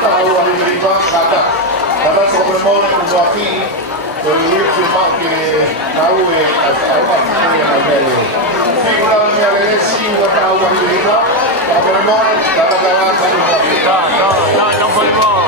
KATOA Lima kata. Karena sobremone como aquí, el último que KATOA yang ada ni. Figura ni ada si KATOA Lima, sobremone dalam satu. No podemos.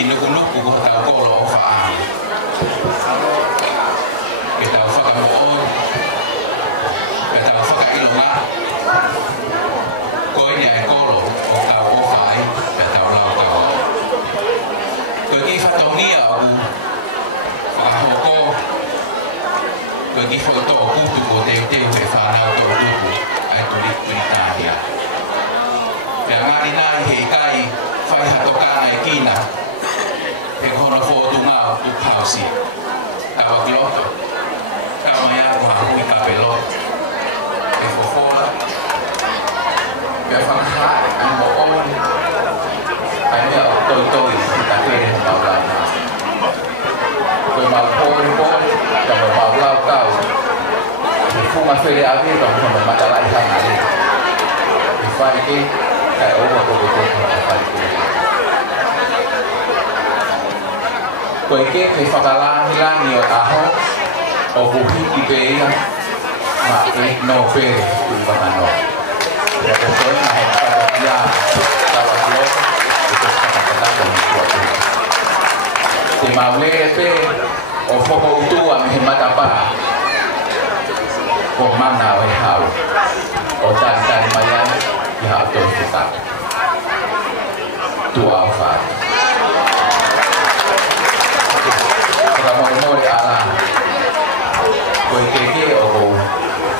ki nuku-nuku ko tau kolo o whaa. Ke tau whakamoon, ke tau whakailonga, koe nia e kolo o tau o whaai, ke tau lau tau. Koe ki whatongia o whakahoko, koe ki whoto o kutu ko teo teo he whanau tō kutu, ai TULIKI PILITANIA. Pea ngāri nāi hei kai, whai hatokana e kina, he kono whotu ngāo tu kausi. Kawa ki loto, kawa mai aku hui ka peloto. E whofora, pea whakahae, ai mo oni, ai mea o toi toi, ki ta kere ho mau lau nā. Koe mau pōri pōri, ka mo mau lau kau. He whunga where awe, ka mo matalai hanga re. He whai ke, kai oua koko tōku na whai ke. Koe ke ke whakalahi o aho o buhiki pe ia ma e no pere tu whakano. Pea ko koe na he whakaia tawa kilo e te whakataka ni kua. Te maulere pe o whoko utua me he matapa ko mana o e hau o tari mai ai i hau tō whakataka. Tu au whai. Mori ala koe keke o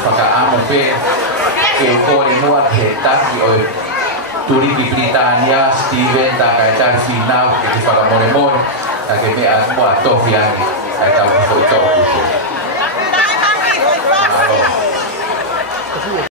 whakaamo pe ke o kore mua he taki o TULIKI PILITANIA Steven ta kai tai whinau ke te whakamore mori ta ke mea mua tofi ani kai tau ki whoi tōku.